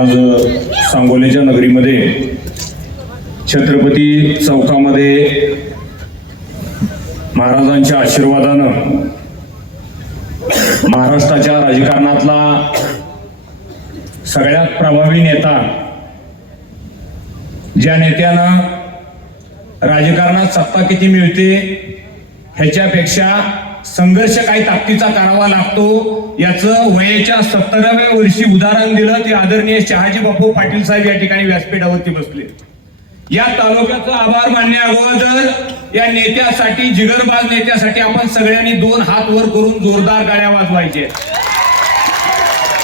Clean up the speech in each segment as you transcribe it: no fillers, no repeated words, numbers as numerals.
आज सांगोलीच्या नगरीमध्ये छत्रपती चौकामध्ये महाराजांच्या आशीर्वादानं महाराष्ट्राच्या राजकारणातला सगळ्यात प्रभावी नेता, ज्या नेत्यानं राजकारणात सत्ता किती मिळते ह्याच्यापेक्षा संघर्ष काही ताकदीचा करावा लागतो याचं वयाच्या 70व्या वर्षी उदाहरण दिलं ते आदरणीय शहाजी बापू पाटील साहेब या ठिकाणी व्यासपीठावरती बसले. या तालुक्याचा आभार मानण्या अगोदर या नेत्यासाठी, जिगरबाज नेत्यासाठी आपण सगळ्यांनी 2 हात वर करून जोरदार गाड्या वाजवायचे.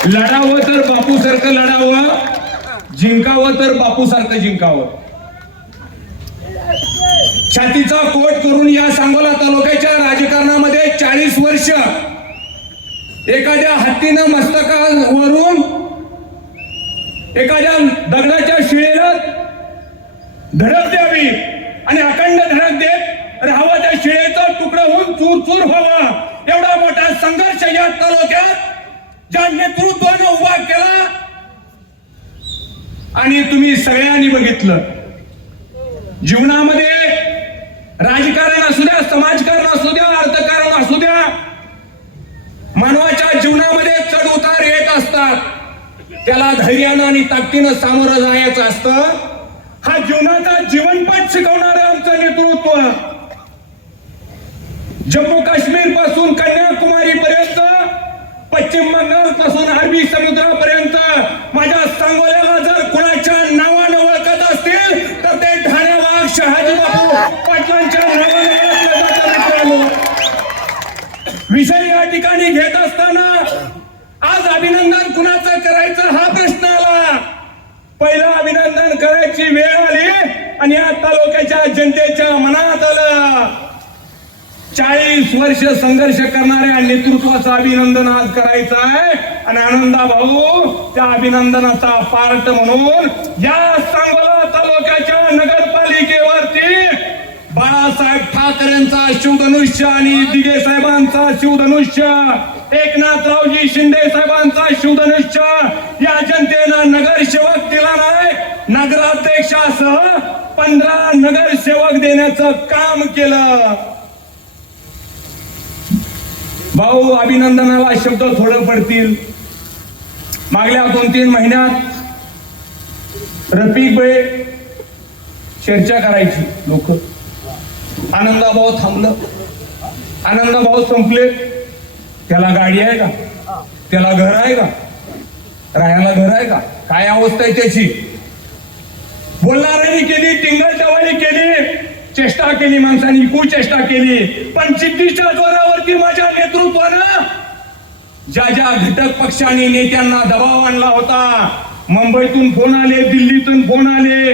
लढावं तर बापू सारखं लढावं, जिंकावं तर बापू सारखं जिंकावं. छातीचा कोट करून या सांगोला तालुक्याच्या राजकारणामध्ये 40 वर्ष एखाद्या हत्तीनं मस्तकावरून एखाद्या दगडाच्या शिळेला धडक द्यावी आणि अखंड धडक देत राहावं, त्या शिळेचा तुकडा होऊन चूर चूर व्हावा, एवढा मोठा संघर्ष या तालुक्यात ज्या नेतृत्वाने उभा केला. आणि तुम्ही सगळ्यांनी बघितलं, जीवनामध्ये राजकारण असू द्या, समाजकारण असू द्या, अर्थकारण असू द्या, मानवाच्या जीवनामध्ये चढ उतार येत असतात. त्याला धैर्यानं आणि ताकदीनं सामोरं जायचं असतं. हा जीवनाचा जीवनपाठ शिकवणारे आमचं नेतृत्व जम्मू काश्मीर पासून कन्याकुमारी पर्यंत, पश्चिम बंगाल पासून अरबी समुद्रापर्यंत माझ्या सांगोल्याला जर कुणाच्या नावानं ओळखत असतील तर ते ठाण्यावाग शहाजी बापू पाटलांच्या नावाने. विषय या ठिकाणी घेत असताना आज अभिनंदन कुणाचं करायचं हा प्रश्न आला. पहिलं अभिनंदन करायची वेळ आली आणि या तालुक्याच्या जनतेच्या मनात आलं. 40 वर्ष संघर्ष करणाऱ्या नेतृत्वाचं अभिनंदन आज करायचं आहे. आणि आनंदा भाऊ त्या अभिनंदनाचा पार्ट म्हणून या सांगोला तालुक्याच्या नगरपालिकेवरती बाळासाहेब ठाकरेंचा शिवधनुष्य आणि दिघे साहेबांचा शिवधनुष्य, एकनाथरावजी शिंदे साहेबांचा शिवधनुष्य या जनतेनं नगरसेवक दिला नाही. नगराध्यक्षासह 15 नगरसेवक देण्याचं काम केलं. भाऊ, अभिनंदनाला शब्द थोडं पडतील. मागल्या 2-3 महिन्यात रफिक भाई चर्चा करायची लोक, आनंदाभाऊ थांबलं, आनंदाभाऊ संपले. त्याला गाडी आहे का, त्याला घर आहे का, राहायला घर आहे का, काय अवस्था आहे त्याची. बोलणाऱ्यांनी केली, टिंगल केली, चेष्टा केली, माणसांनी कुचेष्टा केली. पण जिद्दीच्या जोरावरती माझ्या नेतृत्वानं ज्या ज्या घटक पक्षांनी नेत्यांना दबाव आणला होता, मुंबईतून फोन आले, दिल्लीतून फोन आले,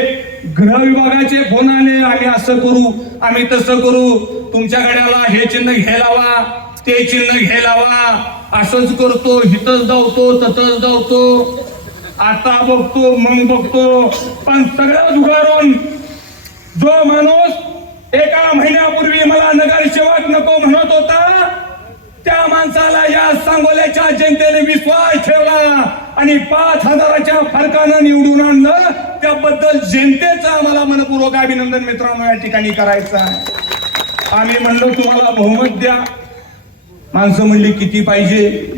गृह विभागाचे फोन आले, आम्ही असं करू, आम्ही तसं करू, तुमच्या गड्याला हे चिन्ह घे लावा, ते चिन्ह घे लावा, असंच करतो, हितच धावतो, तसंच धावतो, आता बघतो मग बघतो. पण सगळं जुगारून जो माणूस 1 महिन्यापूर्वी मला नगरसेवक नको म्हणत होता, त्या माणसाला या सांगोल्याच्या जनतेने विश्वास ठेवला आणि 5,000च्या फरकानं निवडून आणलं. त्याबद्दल जनतेचं आम्हाला मनपूर्वक अभिनंदन मित्रांनो या ठिकाणी करायचं आहे. आम्ही म्हणलो तुम्हाला बहुमत द्या. माणसं म्हणली किती पाहिजे,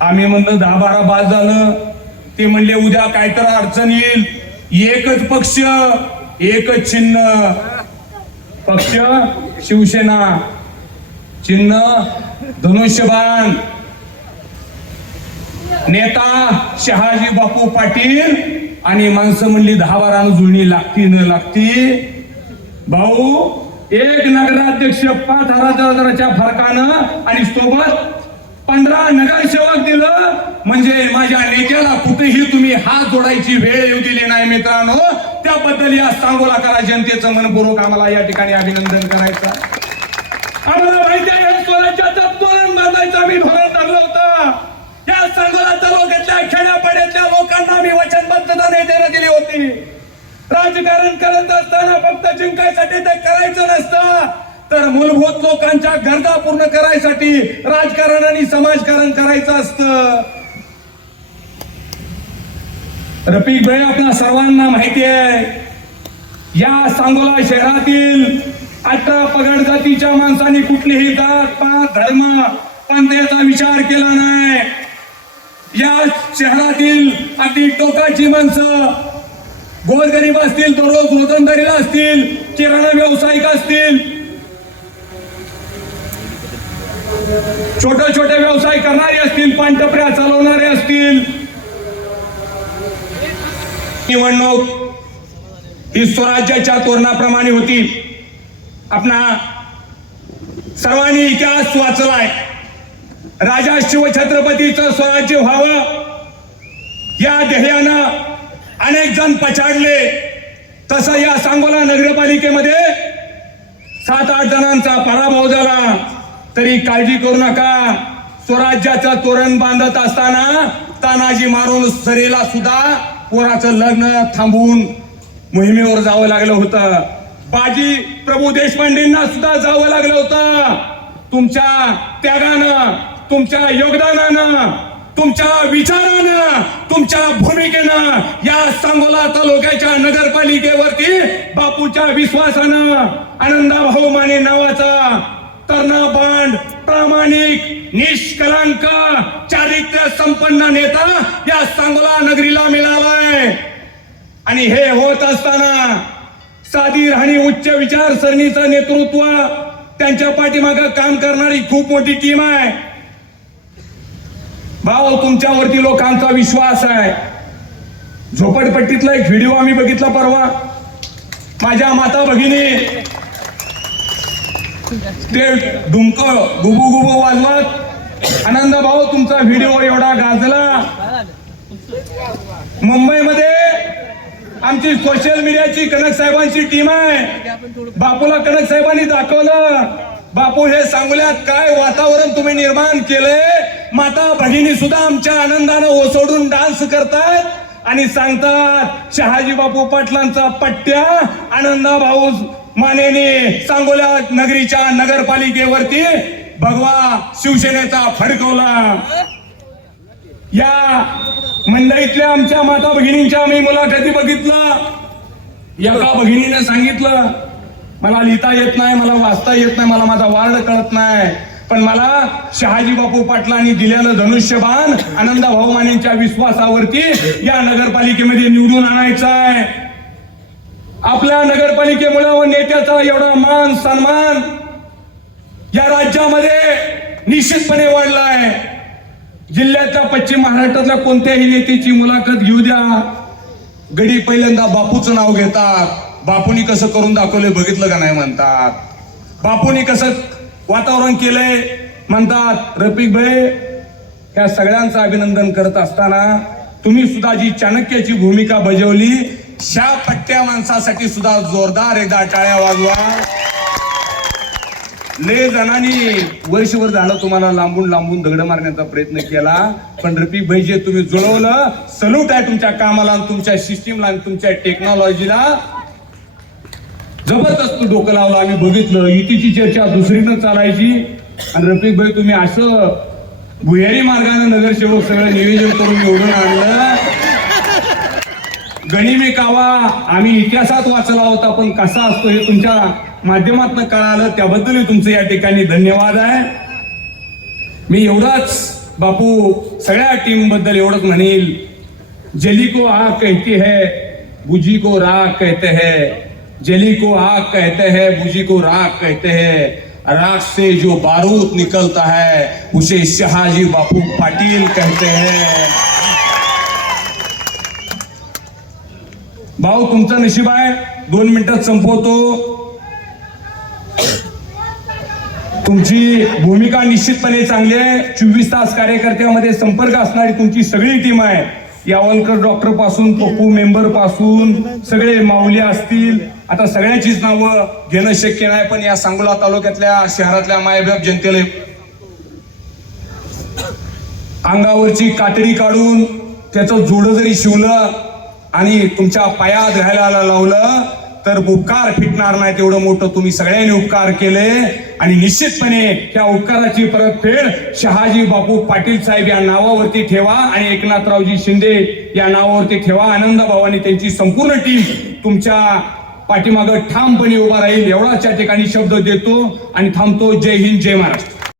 आम्ही म्हणलं 10-12 बाद झालं. ते म्हणले उद्या काहीतरी अडचण येईल, एकच पक्ष एकच चिन्ह, पक्ष शिवसेना, चिन्ह धनुष्यबाण, नेता शहाजी बापू पाटील. आणि माणसं म्हणली 10-12 जुळणी लागती न लागती. भाऊ, एक नगराध्यक्ष 5,000च्या फरकानं आणि सोबत 15 नगरसेवक दिलं म्हणजे माझ्या नेत्याला कुठेही तुम्ही हात जोडायची वेळ येऊ दिली नाही मित्रांनो. त्याबद्दल या सांगोलाकरा जनतेचं मनपूर्वक आम्हाला या ठिकाणी अभिनंदन करायचं. आम्हाला माहिती आहे स्वराज्याचा तोरण बांधायचा मी धोरण ठरलं होतं. या सांगोला तालुक्यातल्या खेड्यापाड्यातल्या लोकांना मी वचनबद्धता नेत्याने दिली होती. राजकारण करत असताना फक्त जिंकायसाठी ते करायचं नसतं, तर मूलभूत लोकांच्या गरजा पूर्ण करायसाठी राजकारण आणि समाजकारण करायचं असतं. रफिक भाई, आपल्या सर्वांना माहिती आहे या सांगोला शहरातील 18 पगड जातीच्या माणसांनी कुठलीही जात पात धर्म पंथाचा विचार केला नाही. या शहरातील अति टोकाची माणसं गोरगरीब असतील, दररोज रोजंदारीला असतील, किराणा व्यावसायिक असतील, छोटे छोटे व्यवसाय करणारे असतील, पानटपऱ्या चालवणारे असतील, निवडणूक ही स्वराज्याच्या तोरणाप्रमाणे होती. आपणा सर्वांनी इतिहास वाचलाय. राजा शिवछत्रपतीचं स्वराज्य व्हावं या ध्येयानं अनेक जण पछाडले. तसं या सांगोला नगरपालिकेमध्ये 7-8 जणांचा पराभव झाला. तरी काळजी करू नका, स्वराज्याचं तोरण बांधत असताना तानाजी मारून सरीला सुद्धा पोराचं लग्न थांबवून मोहिमेवर जावं लागलं होतं. बाजी प्रभू देशपांडेंना सुद्धा जावं लागलं होतं. तुमच्या त्यागानं, तुमच्या योगदानानं, तुमच्या विचारानं, तुमच्या भूमिकेनं या सांगोला तालुक्याच्या नगरपालिकेवरती बापूच्या विश्वासानं आनंदभाऊ माने नावाचा कर्णबांड, प्रामाणिक, निष्कलंक, चारित्र्य संपन्न नेता या सांगोला नगरीला मिळालाय. आणि हे होत असताना साधी राहणी उच्च विचारसरणीचं नेतृत्व, त्यांच्या पाठीमागं काम करणारी खूप मोठी टीम आहे. भाऊ, तुमच्यावरती लोकांचा विश्वास आहे. झोपडपट्टीतला एक व्हिडिओ आम्ही बघितला परवा. माझ्या माता भगिनी ते डुमक गुबू गुबू वाजवत, आनंद भाऊ तुमचा व्हिडिओ एवढा गाजला. मुंबईमध्ये आमची सोशल मीडियाची कनक साहेबांची टीम आहे. बापूला कनक साहेबांनी दाखवलं, बापू हे सांगोल्यात काय वातावरण तुम्ही निर्माण केलंय. माता भगिनी सुद्धा आमच्या आनंदानं ओसोडून डान्स करतात आणि सांगतात शहाजी बापू पाटलांचा पट्ट्या आनंदा भाऊ मानेने सांगोला नगरीच्या नगरपालिकेवरती भगवा शिवसेनेचा फडकवला. या मंडळीतल्या आमच्या माता भगिनींच्या आम्ही मुलाखती बघितला. एका भगिनीने सांगितलं, मला लिहिता येत नाही, मला वाचता येत नाही, मला माझा वार्ड कळत नाही, पण मला शहाजी बापू पाटलांनी दिलेलं धनुष्यबाण आनंदा भाऊ मानेंच्या विश्वासावरती या नगरपालिकेमध्ये निवडून आणायचं आहे. आपल्या नगरपालिकेमुळे व नेत्याचा एवढा मान सन्मान या राज्यामध्ये निश्चितपणे वाढला आहे. जिल्ह्याच्या पश्चिम महाराष्ट्रातल्या कोणत्याही नेत्याची मुलाखत घेऊ द्या, गडी पहिल्यांदा बापूचं नाव घेतात. बापूंनी कसं करून दाखवलंय बघितलं का नाही म्हणतात. बापूंनी कसं वातावरण केलंय म्हणतात. रफिक भाई, या सगळ्यांचं अभिनंदन करत असताना तुम्ही सुद्धा जी चाणक्याची भूमिका बजावली, शा पट्ट्या माणसासाठी सुद्धा जोरदार एकदा टाळ्या वाजवा. लय जणांनी वर्षभर झालं तुम्हाला लांबून लांबून दगड मारण्याचा प्रयत्न केला, पण रफिक भाई जे तुम्ही जुळवलं, सल्यूट आहे तुमच्या कामाला, तुमच्या सिस्टीमला, तुमच्या टेक्नॉलॉजीला. जबरदस्त डोकं लावलं. आम्ही बघितलं युतीची चर्चा दुसरीनं चालायची आणि रफिक भाई तुम्ही असं भुयारी मार्गाने नगरसेवक सगळं नियोजन करून निवडून आणलं. गणिमे कावा आम्ही इतिहासात वाचला होता, पण कसा असतो हे तुमच्या माध्यमातून कळालं, त्याबद्दल तुमचं या ठिकाणी धन्यवाद आहे. मी एवढाच बापू सगळ्या टीम बद्दल एवढंच म्हणेल, जली को आग कहती है, बुझी को राख कहते हैं. जली को आग कहते हैं, बुझी को राख कहते हैं. राख से जो बारूद निकलता है उसे शहाजी बापू पाटील कहते हैं. भाऊ, तुमचं नशीब आहे. 2 मिनिटात संपवतो. तुमची भूमिका निश्चितपणे चांगली आहे. 24 तास कार्यकर्त्यामध्ये संपर्क असणारी तुमची सगळी टीम आहे. यावलकर डॉक्टर पासून पप्पू मेंबर पासून सगळे माऊली असतील. आता सगळ्यांचीच नावं घेणं शक्य नाही, पण या सांगोला तालुक्यातल्या शहरातल्या मायबाप जनतेला अंगावरची कातडी काढून त्याचं जोडं जरी शिवलं आणि तुमच्या पायात घालायला लावलं तर उपकार फिटणार नाही. तेवढं मोठं तुम्ही सगळ्यांनी उपकार केले आणि निश्चितपणे त्या उपकाराची परतफेड शहाजी बापू पाटील साहेब या नावावरती ठेवा आणि एकनाथरावजी शिंदे या नावावरती ठेवा. आनंदभाऊ आणि त्यांची संपूर्ण टीम तुमच्या पाठीमागं ठामपणे उभा राहील एवढाच या ठिकाणी शब्द देतो आणि थांबतो. जय हिंद, जय महाराष्ट्र.